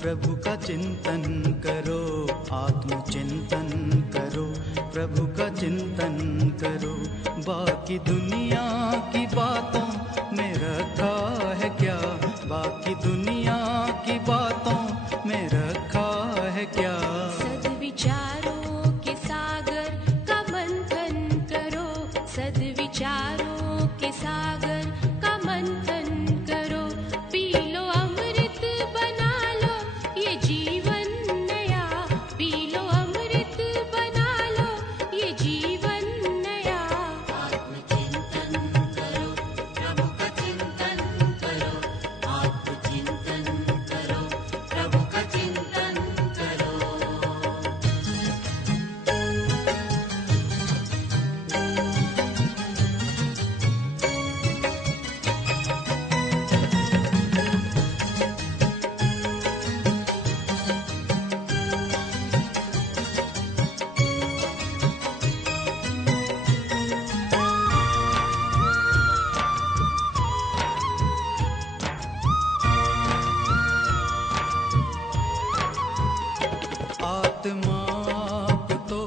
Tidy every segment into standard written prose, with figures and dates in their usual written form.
प्रभु का चिंतन करो, आत्मचिंतन करो, प्रभु का चिंतन करो। बाकी दुनिया की बातों में रखा है क्या, बाकी दुनिया की बातों में रखा है क्या। सद्विचारों के सागर का मंथन करो, सद्विचारों के सागर का मंथन करो। पी लो अमृत बना लो ये जीवन नया, पी लो अमृत बना लो ये जीवन नया। आत्मचिंतन करो, प्रभु का चिंतन करो, आत्मचिंतन करो, प्रभु का चिंतन करो। आत्माप तो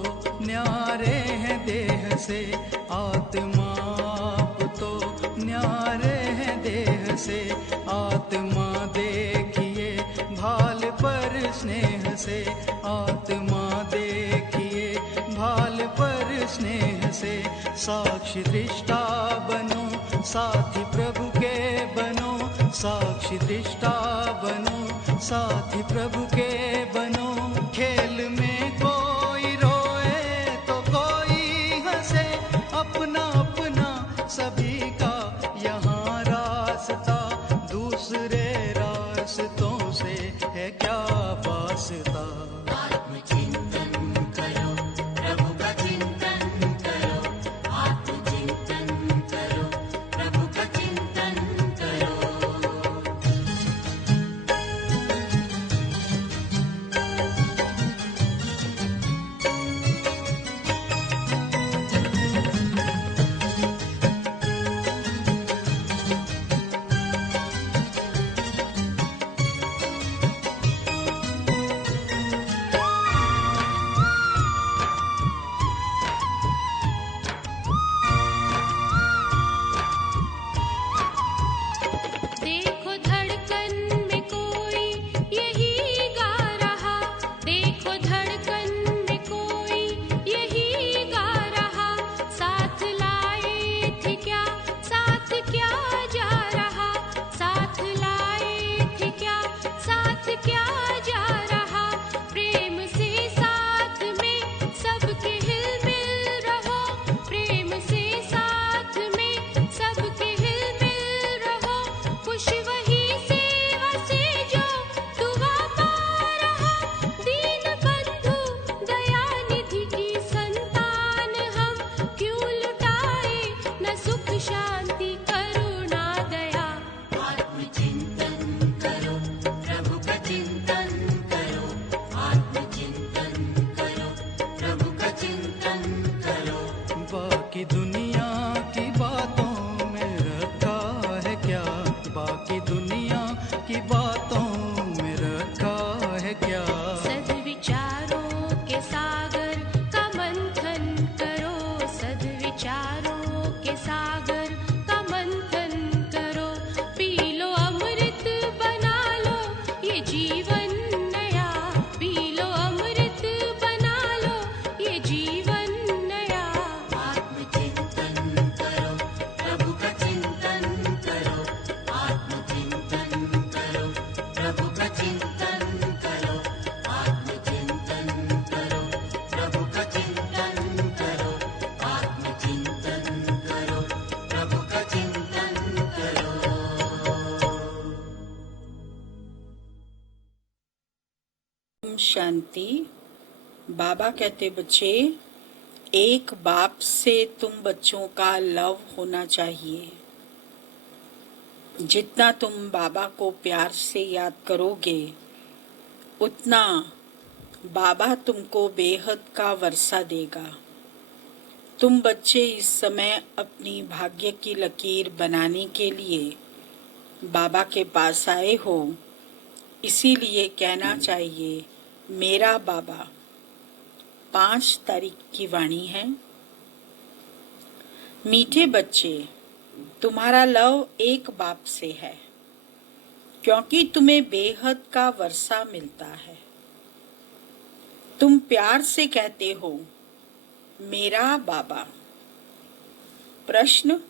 न्यारे हैं देह से, आत्माप तो न्यारे हैं देह से। आत्मा देखिए भाल पर स्नेह से, आत्मा देखिए भाल पर स्नेह से। साक्षी दृष्टा बनो, साथी प्रभु के बनो, साक्षी दृष्टा बनो, साथी प्रभु के बनो। खेल में कोई रोए तो कोई हंसे, अपना अपना सभी का यहाँ रास्ता। दूसरे रास्तों से है क्या वास्ता। आत्मचिंतन करो, प्रभु का चिंतन करो, आत्मचिंतन करो, प्रभु का चिंतन करो। शांति। बाबा कहते बच्चे, एक बाप से तुम बच्चों का लव होना चाहिए। जितना तुम बाबा को प्यार से याद करोगे उतना बाबा तुमको बेहद का वर्षा देगा। तुम बच्चे इस समय अपनी भाग्य की लकीर बनाने के लिए बाबा के पास आए हो, इसीलिए कहना चाहिए मेरा बाबा। 5 तारीख की वाणी है। मीठे बच्चे, तुम्हारा लव एक बाप से है, क्योंकि तुम्हें बेहद का वर्षा मिलता है। तुम प्यार से कहते हो मेरा बाबा। प्रश्न,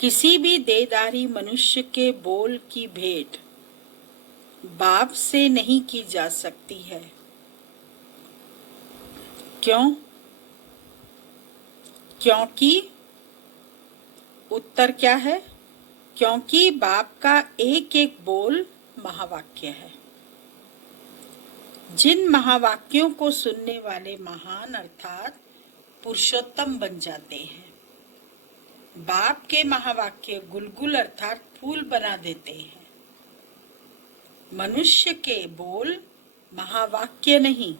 किसी भी देहधारी मनुष्य के बोल की भेंट बाप से नहीं की जा सकती है। क्यों? क्योंकि उत्तर क्या है? क्योंकि बाप का एक एक बोल महावाक्य है। जिन महावाक्यों को सुनने वाले महान अर्थात पुरुषोत्तम बन जाते हैं, बाप के महावाक्य गुलगुल अर्थात फूल बना देते हैं। मनुष्य के बोल महावाक्य नहीं,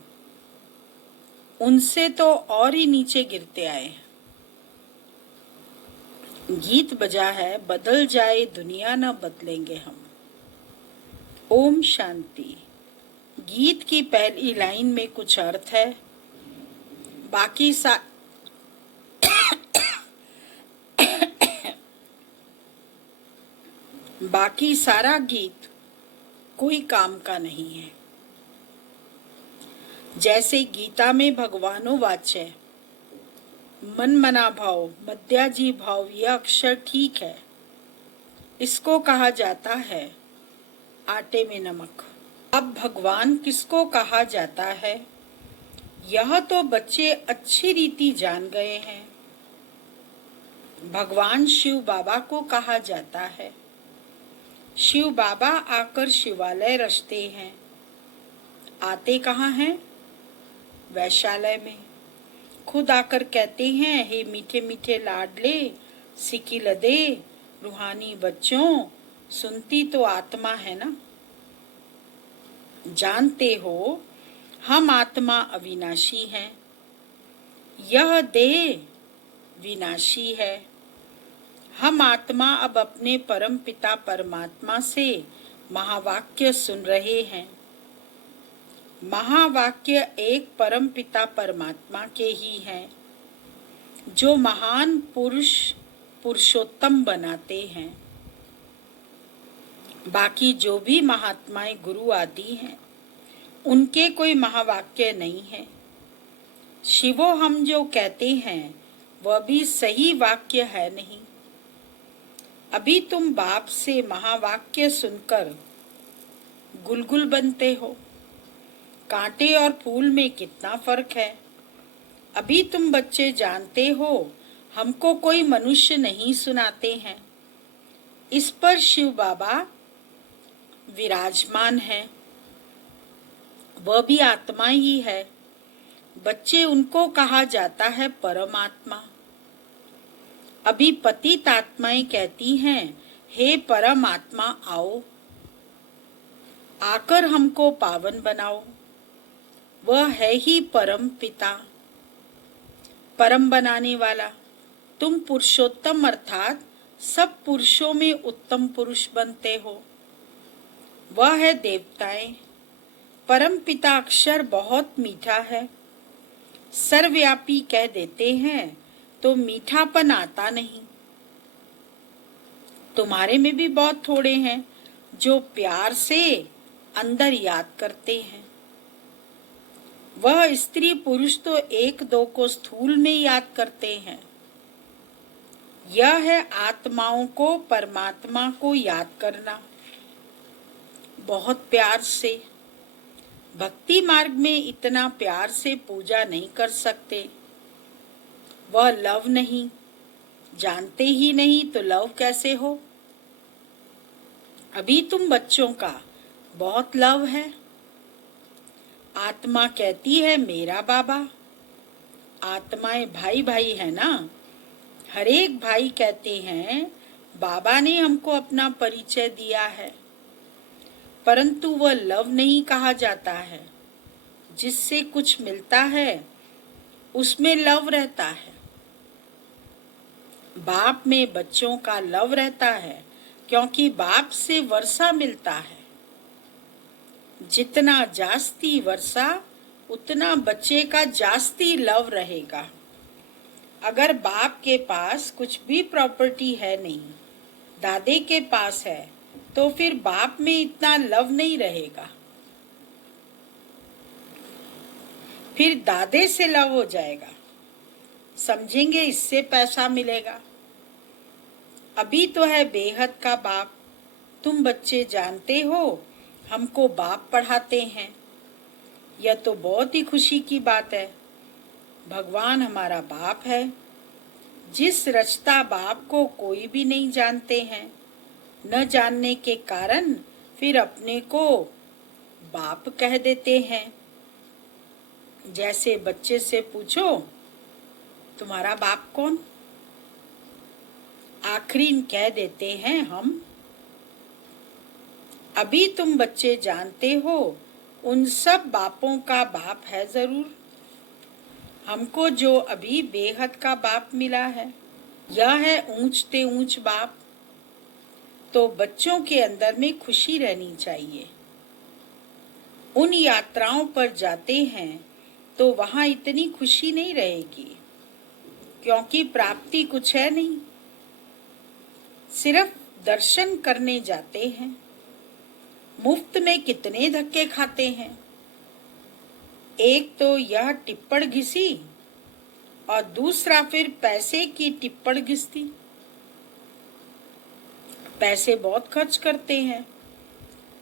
उनसे तो और ही नीचे गिरते आए हैं। गीत बजा है, बदल जाए दुनिया न बदलेंगे हम। ओम शांति। गीत की पहली लाइन में कुछ अर्थ है, बाकी सारा गीत कोई काम का नहीं है। जैसे गीता में भगवानो वाच्य मन मना भाव मध्याजी भाव, यह अक्षर ठीक है, इसको कहा जाता है आटे में नमक। अब भगवान किसको कहा जाता है, यह तो बच्चे अच्छी रीति जान गए हैं। भगवान शिव बाबा को कहा जाता है। शिव बाबा आकर शिवालय रचते हैं। आते कहाँ हैं? वैशालय में। खुद आकर कहते हैं, हे मीठे मीठे लाडले सिकी लदे रूहानी बच्चों, सुनती तो आत्मा है ना। जानते हो हम आत्मा अविनाशी हैं, यह देह विनाशी है। हम आत्मा अब अपने परम पिता परमात्मा से महावाक्य सुन रहे हैं। महावाक्य एक परम पिता परमात्मा के ही हैं, जो महान पुरुष पुरुषोत्तम बनाते हैं। बाकी जो भी महात्माएं गुरु आदि हैं, उनके कोई महावाक्य नहीं है। शिवो हम जो कहते हैं वह भी सही वाक्य है नहीं। अभी तुम बाप से महावाक्य सुनकर गुलगुल बनते हो। कांटे और फूल में कितना फर्क है। अभी तुम बच्चे जानते हो हमको कोई मनुष्य नहीं सुनाते हैं। इस पर शिव बाबा विराजमान है, वह भी आत्मा ही है। बच्चे, उनको कहा जाता है परमात्मा। अभी पतित आत्माएं कहती हैं, हे परमात्मा आओ, आकर हमको पावन बनाओ। वह है ही परम पिता, परम बनाने वाला। तुम पुरुषोत्तम अर्थात सब पुरुषों में उत्तम पुरुष बनते हो। वह है देवताएं। परम पिता अक्षर बहुत मीठा है। सर्वव्यापी कह देते हैं तो मीठापन आता नहीं। तुम्हारे में भी बहुत थोड़े हैं जो प्यार से अंदर याद करते हैं। वह स्त्री पुरुष तो एक दो को स्थूल में याद करते हैं। यह है आत्माओं को परमात्मा को याद करना बहुत प्यार से। भक्ति मार्ग में इतना प्यार से पूजा नहीं कर सकते। वह लव नहीं, जानते ही नहीं तो लव कैसे हो। अभी तुम बच्चों का बहुत लव है। आत्मा कहती है मेरा बाबा। आत्माएं भाई भाई है ना। हर एक भाई कहते हैं बाबा ने हमको अपना परिचय दिया है, परंतु वह लव नहीं कहा जाता है। जिससे कुछ मिलता है उसमें लव रहता है। बाप में बच्चों का लव रहता है, क्योंकि बाप से वर्षा मिलता है। जितना जास्ती वर्षा उतना बच्चे का जास्ती लव रहेगा। अगर बाप के पास कुछ भी प्रॉपर्टी है नहीं, दादे के पास है, तो फिर बाप में इतना लव नहीं रहेगा। फिर दादे से लव हो जाएगा। समझेंगे इससे पैसा मिलेगा। अभी तो है बेहद का बाप। तुम बच्चे जानते हो हमको बाप पढ़ाते हैं। यह तो बहुत ही खुशी की बात है। भगवान हमारा बाप है। जिस रचता बाप को कोई भी नहीं जानते हैं। न जानने के कारण फिर अपने को बाप कह देते हैं। जैसे बच्चे से पूछो तुम्हारा बाप कौन, आखिरी कह देते हैं हम। अभी तुम बच्चे जानते हो उन सब बापों का बाप है जरूर। हमको जो अभी बेहद का बाप मिला है, यह है ऊंचते ऊंच बाप। तो बच्चों के अंदर में खुशी रहनी चाहिए। उन यात्राओं पर जाते हैं तो वहां इतनी खुशी नहीं रहेगी, क्योंकि प्राप्ति कुछ है नहीं। सिर्फ दर्शन करने जाते हैं। मुफ्त में कितने धक्के खाते हैं। एक तो यह टिप्पण घिसी और दूसरा फिर पैसे की टिप्पण घिसती। पैसे बहुत खर्च करते हैं,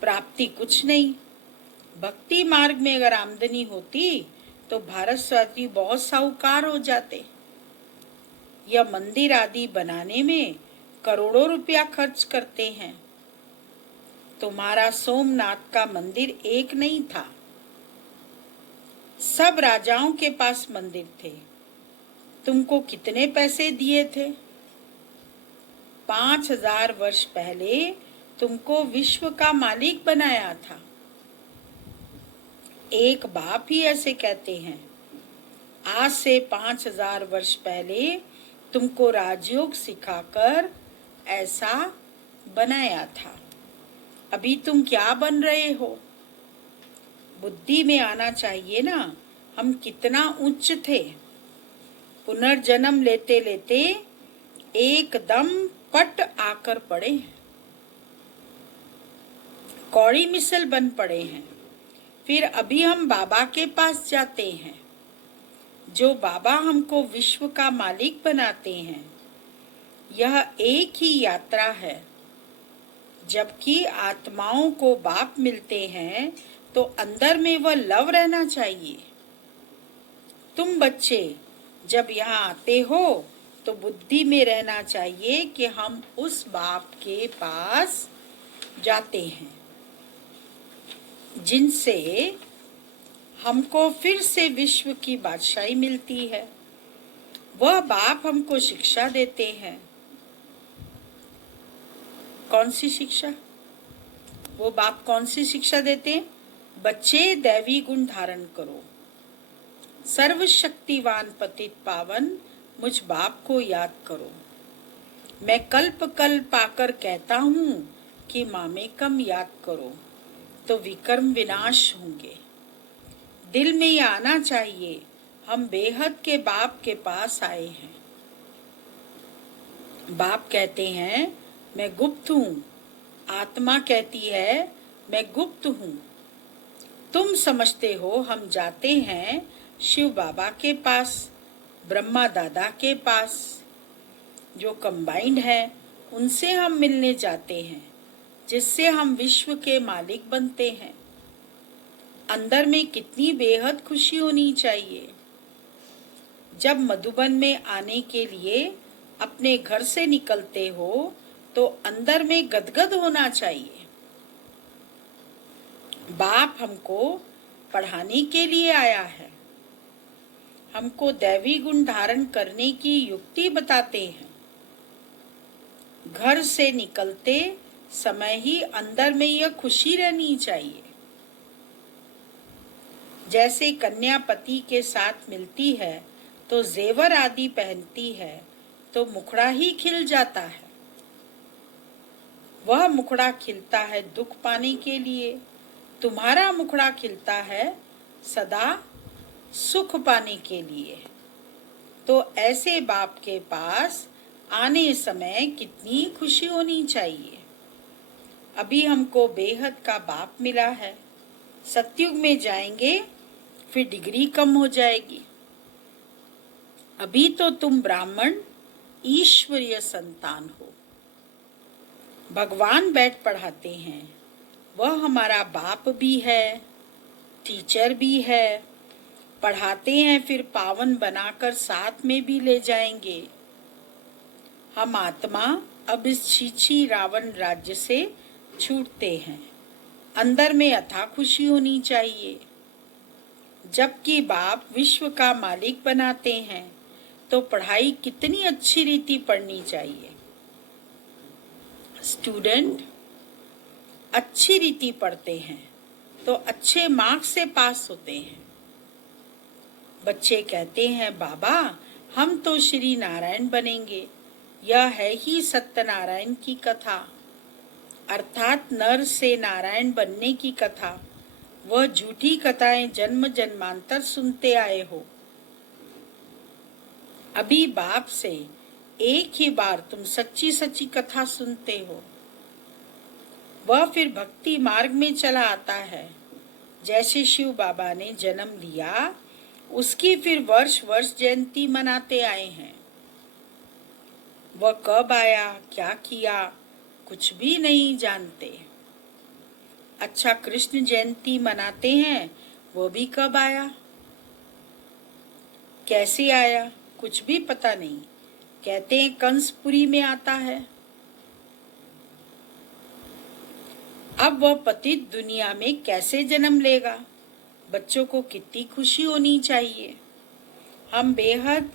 प्राप्ति कुछ नहीं। भक्ति मार्ग में अगर आमदनी होती तो भारतवासी बहुत साहूकार हो जाते। यह मंदिर आदि बनाने में करोड़ों रुपया खर्च करते हैं। तुम्हारा सोमनाथ का मंदिर एक नहीं था, सब राजाओं के पास मंदिर थे। तुमको कितने पैसे दिए थे? 5000 वर्ष पहले तुमको विश्व का मालिक बनाया था। एक बाप ही ऐसे कहते हैं। आज से 5000 वर्ष पहले तुमको राजयोग सिखाकर ऐसा बनाया था। अभी तुम क्या बन रहे हो? बुद्धि में आना चाहिए ना, हम कितना उच्च थे। पुनर्जन्म लेते लेते एकदम पट आकर पड़े हैं, कौड़ी मिसल बन पड़े हैं। फिर अभी हम बाबा के पास जाते हैं, जो बाबा हमको विश्व का मालिक बनाते हैं। यह एक ही यात्रा है। जबकि आत्माओं को बाप मिलते हैं तो अंदर में वह लव रहना चाहिए। तुम बच्चे जब यहाँ आते हो तो बुद्धि में रहना चाहिए कि हम उस बाप के पास जाते हैं, जिनसे हमको फिर से विश्व की बादशाही मिलती है। वह बाप हमको शिक्षा देते हैं। कौन सी शिक्षा? वो बाप कौन सी शिक्षा देते हैं? बच्चे दैवी गुण धारण करो। सर्वशक्तिवान पतित पावन मुझ बाप को याद करो। मैं कल्प कल्प आकर कहता हूँ कि मामेकम याद करो तो विकर्म विनाश होंगे। दिल में ये आना चाहिए हम बेहद के बाप के पास आए हैं। बाप कहते हैं मैं गुप्त हूँ। आत्मा कहती है मैं गुप्त हूँ। तुम समझते हो हम जाते हैं शिव बाबा के पास, ब्रह्मा दादा के पास, जो कंबाइंड है उनसे हम मिलने जाते हैं, जिससे हम विश्व के मालिक बनते हैं। अंदर में कितनी बेहद खुशी होनी चाहिए। जब मधुबन में आने के लिए अपने घर से निकलते हो तो अंदर में गदगद होना चाहिए। बाप हमको पढ़ाने के लिए आया है। हमको दैवी गुण धारण करने की युक्ति बताते हैं। घर से निकलते समय ही अंदर में यह खुशी रहनी चाहिए। जैसे कन्या पति के साथ मिलती है तो जेवर आदि पहनती है तो मुखड़ा ही खिल जाता है। वह मुखड़ा खिलता है दुख पाने के लिए, तुम्हारा मुखड़ा खिलता है सदा सुख पाने के लिए। तो ऐसे बाप के पास आने समय कितनी खुशी होनी चाहिए। अभी हमको बेहद का बाप मिला है, सतयुग में जाएंगे फिर डिग्री कम हो जाएगी। अभी तो तुम ब्राह्मण ईश्वरीय संतान हो। भगवान बैठ पढ़ाते हैं, वह हमारा बाप भी है, टीचर भी है। पढ़ाते हैं फिर पावन बनाकर साथ में भी ले जाएंगे। हम आत्मा अब इस छीछी रावण राज्य से छूटते हैं। अंदर में अथाह खुशी होनी चाहिए। जबकि बाप विश्व का मालिक बनाते हैं तो पढ़ाई कितनी अच्छी रीति पढ़नी चाहिए। स्टूडेंट अच्छी रीति पढ़ते हैं तो अच्छे मार्क्स से पास होते हैं। बच्चे कहते हैं बाबा हम तो श्री नारायण बनेंगे। यह है ही सत्यनारायण की कथा, अर्थात नर से नारायण बनने की कथा। वह झूठी कथाएं जन्म जन्मांतर सुनते आए हो। अभी बाप से एक ही बार तुम सच्ची सच्ची कथा सुनते हो। वह फिर भक्ति मार्ग में चला आता है। जैसे शिव बाबा ने जन्म लिया उसकी फिर वर्ष वर्ष जयंती मनाते आए हैं। वह कब आया क्या किया कुछ भी नहीं जानते। अच्छा कृष्ण जयंती मनाते हैं, वो भी कब आया कैसे आया कुछ भी पता नहीं। कहते हैं कंसपुरी में आता है। अब वह पतित दुनिया में कैसे जन्म लेगा। बच्चों को कितनी खुशी होनी चाहिए। हम बेहद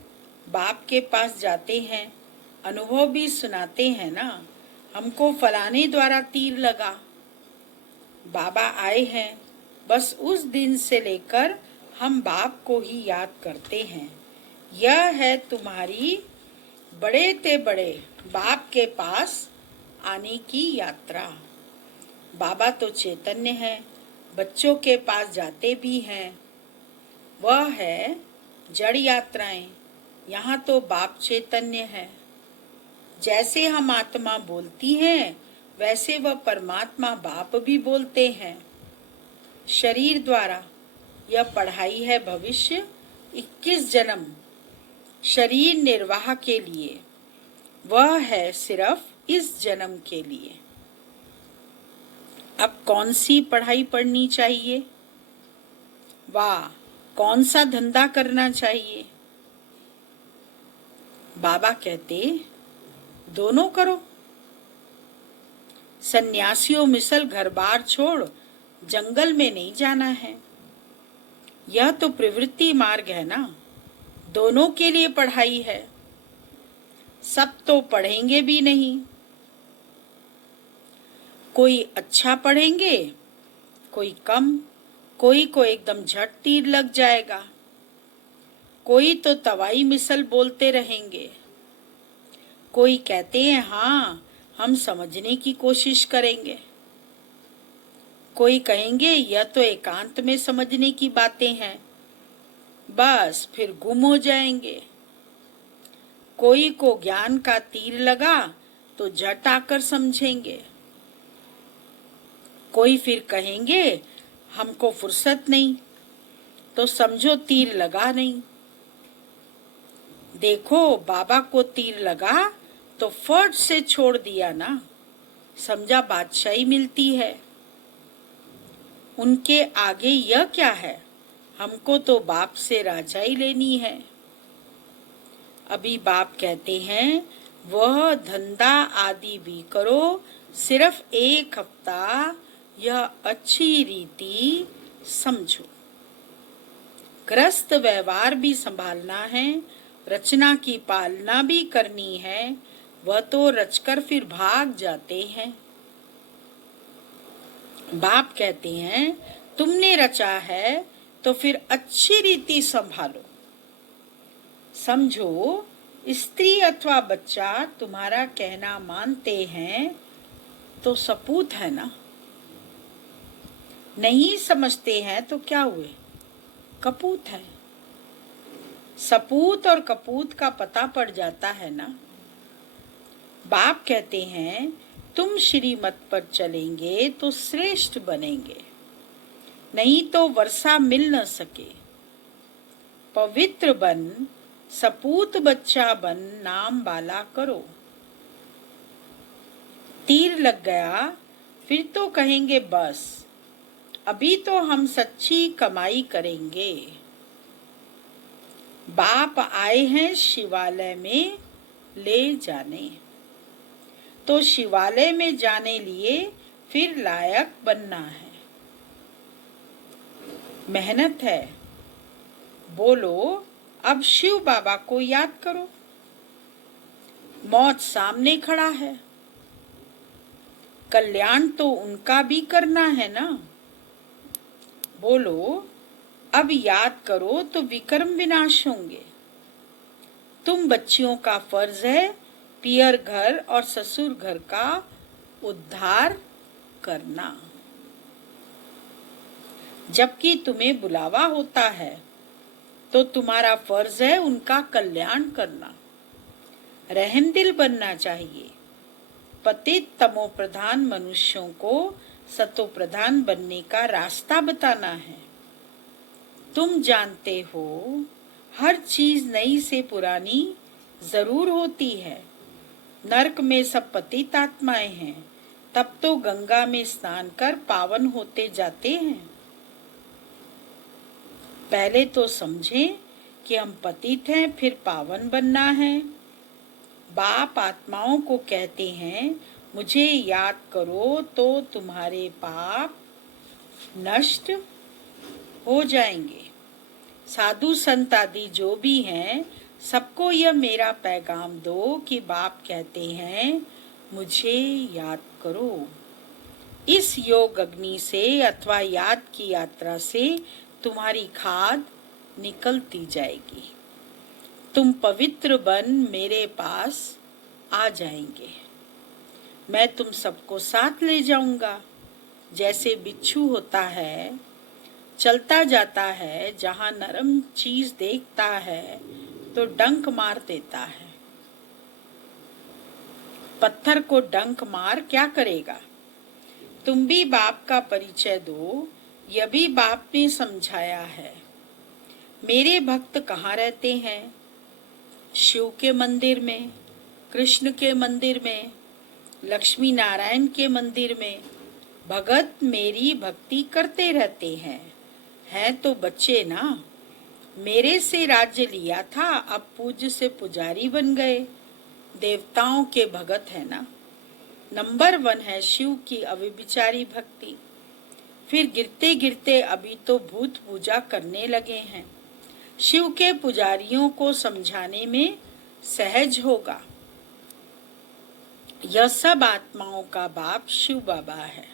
बाप के पास जाते हैं, अनुभव भी सुनाते हैं ना। हमको फलाने द्वारा तीर लगा, बाबा आए हैं। बस उस दिन से लेकर हम बाप को ही याद करते हैं। यह है तुम्हारी बड़े ते बड़े बाप के पास आने की यात्रा। बाबा तो चैतन्य है, बच्चों के पास जाते भी हैं। वह है जड़ यात्राएं, यहाँ तो बाप चैतन्य है। जैसे हम आत्मा बोलती हैं वैसे वह परमात्मा बाप भी बोलते हैं शरीर द्वारा। यह पढ़ाई है भविष्य 21 जन्म शरीर निर्वाह के लिए, वह है सिर्फ इस जन्म के लिए। अब कौन सी पढ़ाई पढ़नी चाहिए, वाह कौन सा धंधा करना चाहिए। बाबा कहते दोनों करो। सन्यासियों मिसल घर बार छोड़ जंगल में नहीं जाना है। यह तो प्रवृत्ति मार्ग है ना, दोनों के लिए पढ़ाई है। सब तो पढ़ेंगे भी नहीं, कोई अच्छा पढ़ेंगे कोई कम, कोई को एकदम झट तीर लग जाएगा, कोई तो तवाई मिसल बोलते रहेंगे। कोई कहते हैं हाँ हम समझने की कोशिश करेंगे, कोई कहेंगे यह तो एकांत में समझने की बातें हैं, बस फिर गुम हो जाएंगे। कोई को ज्ञान का तीर लगा तो झट आकर समझेंगे। कोई फिर कहेंगे हमको फुर्सत नहीं, तो समझो तीर लगा नहीं। देखो बाबा को तीर लगा तो फट से छोड़ दिया ना, समझा बादशाही मिलती है। उनके आगे यह क्या है, हमको तो बाप से राजाई लेनी है। अभी बाप कहते हैं वह धंधा आदि भी करो, सिर्फ 1 हफ्ता यह अच्छी रीति समझो। ग्रस्त व्यवहार भी संभालना है, रचना की पालना भी करनी है, वह तो रचकर फिर भाग जाते हैं। बाप कहते हैं तुमने रचा है तो फिर अच्छी रीति संभालो। समझो, स्त्री अथवा बच्चा तुम्हारा कहना मानते हैं तो सपूत है ना, नहीं समझते हैं तो क्या हुए, कपूत है। सपूत और कपूत का पता पड़ जाता है ना। बाप कहते हैं तुम श्रीमत पर चलेंगे तो श्रेष्ठ बनेंगे, नहीं तो वर्षा मिल न सके। पवित्र बन, सपूत बच्चा बन, नाम बाला करो। तीर लग गया फिर तो कहेंगे बस, अभी तो हम सच्ची कमाई करेंगे। बाप आए हैं शिवालय में ले जाने, तो शिवालय में जाने लिए फिर लायक बनना है। मेहनत है। बोलो, अब शिव बाबा को याद करो। मौत सामने खड़ा है, कल्याण तो उनका भी करना है ना। बोलो, अब याद करो तो विक्रम विनाश होंगे। तुम बच्चियों का फर्ज है पियर घर और ससुर घर का उद्धार करना। जबकि तुम्हें बुलावा होता है तो तुम्हारा फर्ज है उनका कल्याण करना। रहमदिल बनना चाहिए। पतित तमो प्रधान मनुष्यों को सतो प्रधान बनने का रास्ता बताना है। तुम जानते हो हर चीज नई से पुरानी जरूर होती है। नरक में सब पतित आत्माएं हैं, तब तो गंगा में स्नान कर पावन होते जाते हैं। पहले तो समझें कि हम पतित हैं, फिर पावन बनना है। बाप आत्माओं को कहते हैं मुझे याद करो तो तुम्हारे पाप नष्ट हो जाएंगे। साधु संत आदि जो भी हैं सबको यह मेरा पैगाम दो कि बाप कहते हैं मुझे याद करो। इस योग अग्नि से अथवा याद की यात्रा से तुम्हारी खाद निकलती जाएगी। तुम पवित्र बन मेरे पास आ जाएंगे। मैं तुम सबको साथ ले जाऊंगा। जैसे बिच्छू होता है, चलता जाता है, जहां नरम चीज देखता है तो डंक मार देता है। पत्थर को डंक मार क्या करेगा? तुम भी बाप का परिचय दो, यह भी बाप ने समझाया है। मेरे भक्त कहाँ रहते हैं? शिव के मंदिर में, कृष्ण के मंदिर में, लक्ष्मी नारायण के मंदिर में भगत मेरी भक्ति करते रहते हैं तो बच्चे ना। मेरे से राज्य लिया था, अब पूज्य से पुजारी बन गए। देवताओं के भगत है ना। नंबर 1 है शिव की अविचारी भक्ति। फिर गिरते गिरते अभी तो भूत पूजा करने लगे हैं। शिव के पुजारियों को समझाने में सहज होगा। यह सब आत्माओं का बाप शिव बाबा है।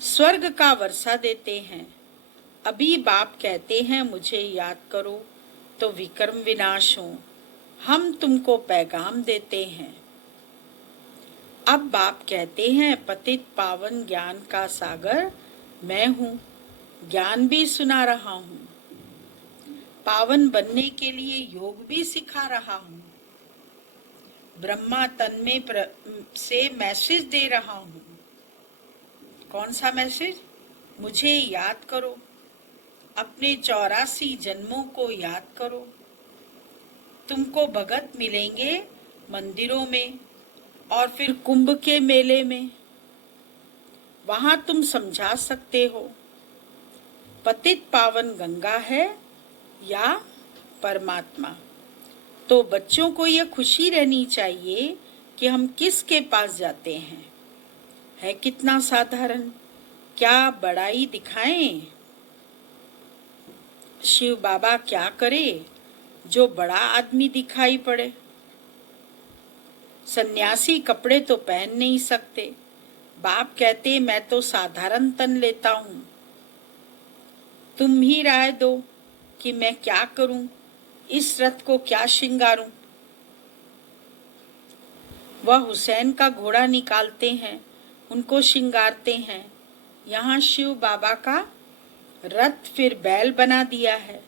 स्वर्ग का वर्षा देते हैं। अभी बाप कहते हैं मुझे याद करो तो विक्रम विनाश हो। हम तुमको पैगाम देते हैं। अब बाप कहते हैं पतित पावन ज्ञान का सागर मैं हूँ, ज्ञान भी सुना रहा हूँ। पावन बनने के लिए योग भी सिखा रहा हूँ। ब्रह्मा तन में से मैसेज दे रहा हूँ। कौन सा मैसेज? मुझे याद करो। अपने 84 जन्मों को याद करो। तुमको भगत मिलेंगे मंदिरों में और फिर कुंभ के मेले में। वहां तुम समझा सकते हो पतित पावन गंगा है या परमात्मा। तो बच्चों को यह खुशी रहनी चाहिए कि हम किसके पास जाते हैं। है कितना साधारण, क्या बड़ाई दिखाएं। शिव बाबा क्या करे जो बड़ा आदमी दिखाई पड़े। सन्यासी कपड़े तो पहन नहीं सकते। बाप कहते मैं तो साधारण तन लेता हूँ, तुम ही राय दो कि मैं क्या करूं, इस रथ को क्या श्रृंगारूं। वह हुसैन का घोड़ा निकालते हैं, उनको श्रृंगारते हैं। यहाँ शिव बाबा का रथ फिर बैल बना दिया है।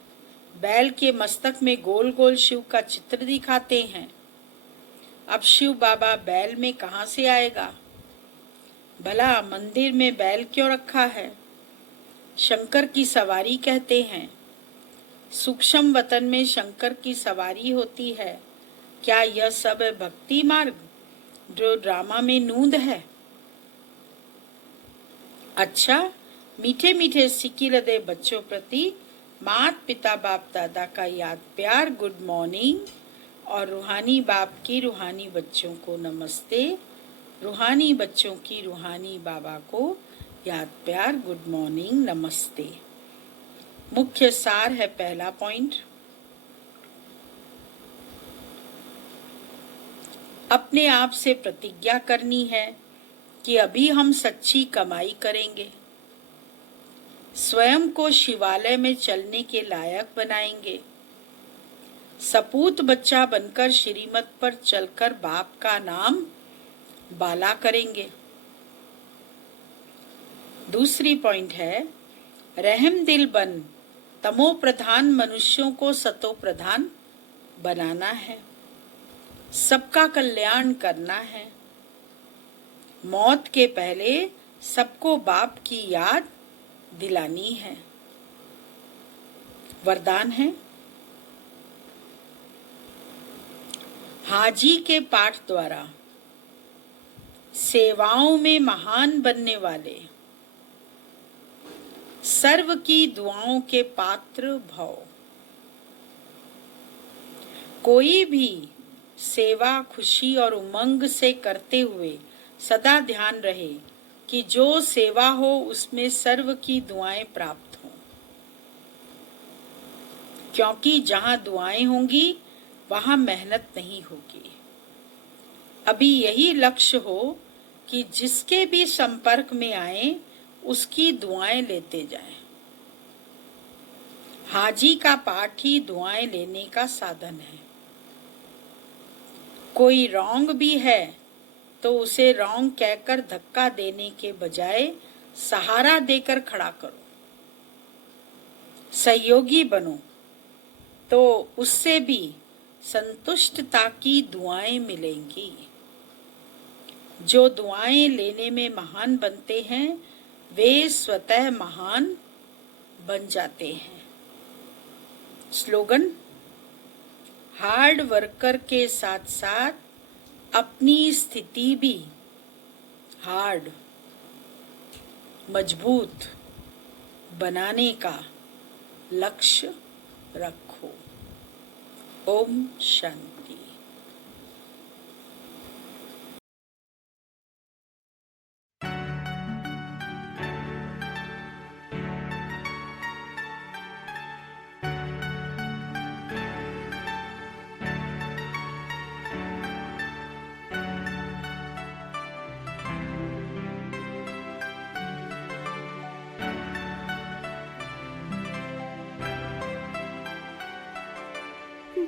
बैल के मस्तक में गोल गोल शिव का चित्र दिखाते हैं। अब शिव बाबा बैल में कहाँ से आएगा? भला मंदिर में बैल क्यों रखा है? शंकर की सवारी कहते हैं। सूक्ष्म वतन में शंकर की सवारी होती है। क्या यह सब भक्ति मार्ग जो ड्रामा में नूंद है? अच्छा, मीठे मीठे सिक्की लदे बच्चों प्रति मात पिता बाप दादा का याद प्यार, गुड मॉर्निंग। और रूहानी बाप की रूहानी बच्चों को नमस्ते। रूहानी बच्चों की रूहानी बाबा को याद प्यार, गुड मॉर्निंग, नमस्ते। मुख्य सार है पहला पॉइंट, अपने आप से प्रतिज्ञा करनी है कि अभी हम सच्ची कमाई करेंगे, स्वयं को शिवालय में चलने के लायक बनाएंगे, सपूत बच्चा बनकर श्रीमत पर चलकर बाप का नाम बाला करेंगे। दूसरी पॉइंट है, रहम दिल बन तमो प्रधान मनुष्यों को सतो प्रधान बनाना है, सबका कल्याण करना है। मौत के पहले सबको बाप की याद दिलानी है। वरदान है, हाजी के पाठ द्वारा सेवाओं में महान बनने वाले सर्व की दुआओं के पात्र भव। कोई भी सेवा खुशी और उमंग से करते हुए सदा ध्यान रहे कि जो सेवा हो उसमें सर्व की दुआएं प्राप्त हों, क्योंकि जहां दुआएं होंगी वहां मेहनत नहीं होगी। अभी यही लक्ष्य हो कि जिसके भी संपर्क में आए उसकी दुआएं लेते जाएं। हाजी का पाठ ही दुआएं लेने का साधन है। कोई रॉन्ग भी है तो उसे रॉन्ग कहकर धक्का देने के बजाय सहारा देकर खड़ा करो, सहयोगी बनो, तो उससे भी संतुष्टता की दुआएं मिलेंगी। जो दुआएं लेने में महान बनते हैं वे स्वतः महान बन जाते हैं। स्लोगन, हार्ड वर्कर के साथ साथ अपनी स्थिति भी हार्ड, मजबूत बनाने का लक्ष्य रखो। ओम शांति।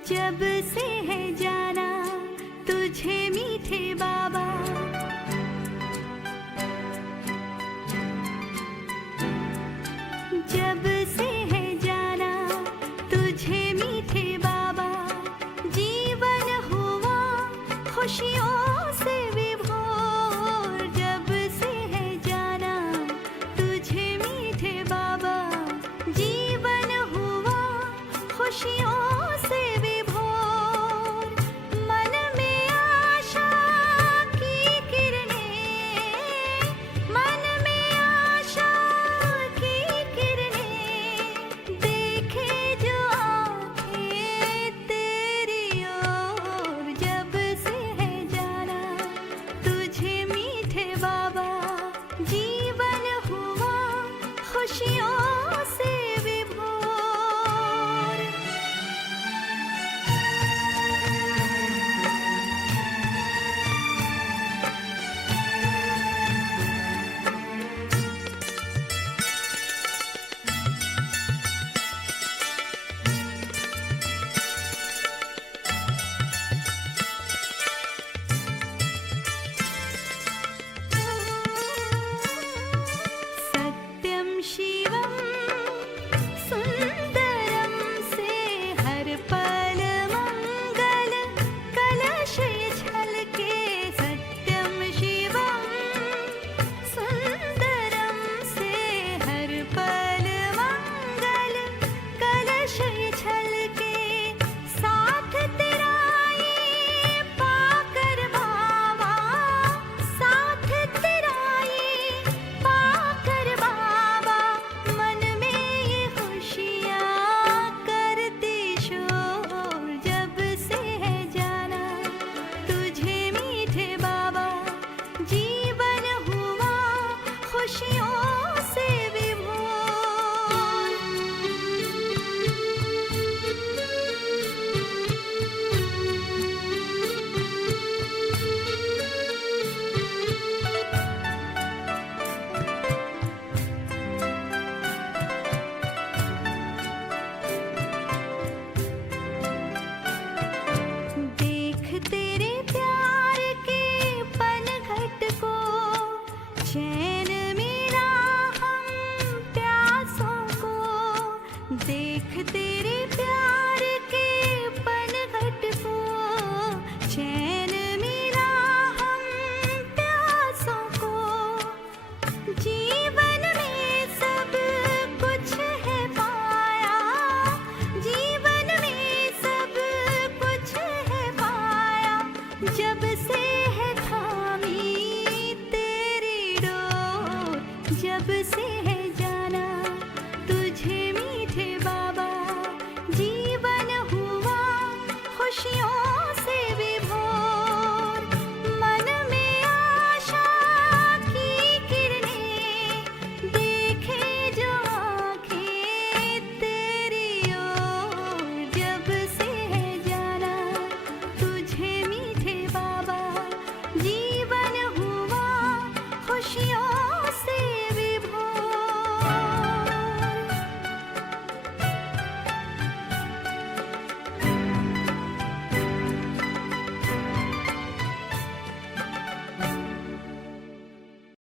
जब से है जाना तुझे मीठे बाबा, जब से है जाना तुझे मीठे बाबा, जीवन हुआ खुशियों से विभोर। जब से है जाना तुझे मीठे बाबा, जीवन हुआ खुशियों से खुशियों से विभोर। तेरे प्यार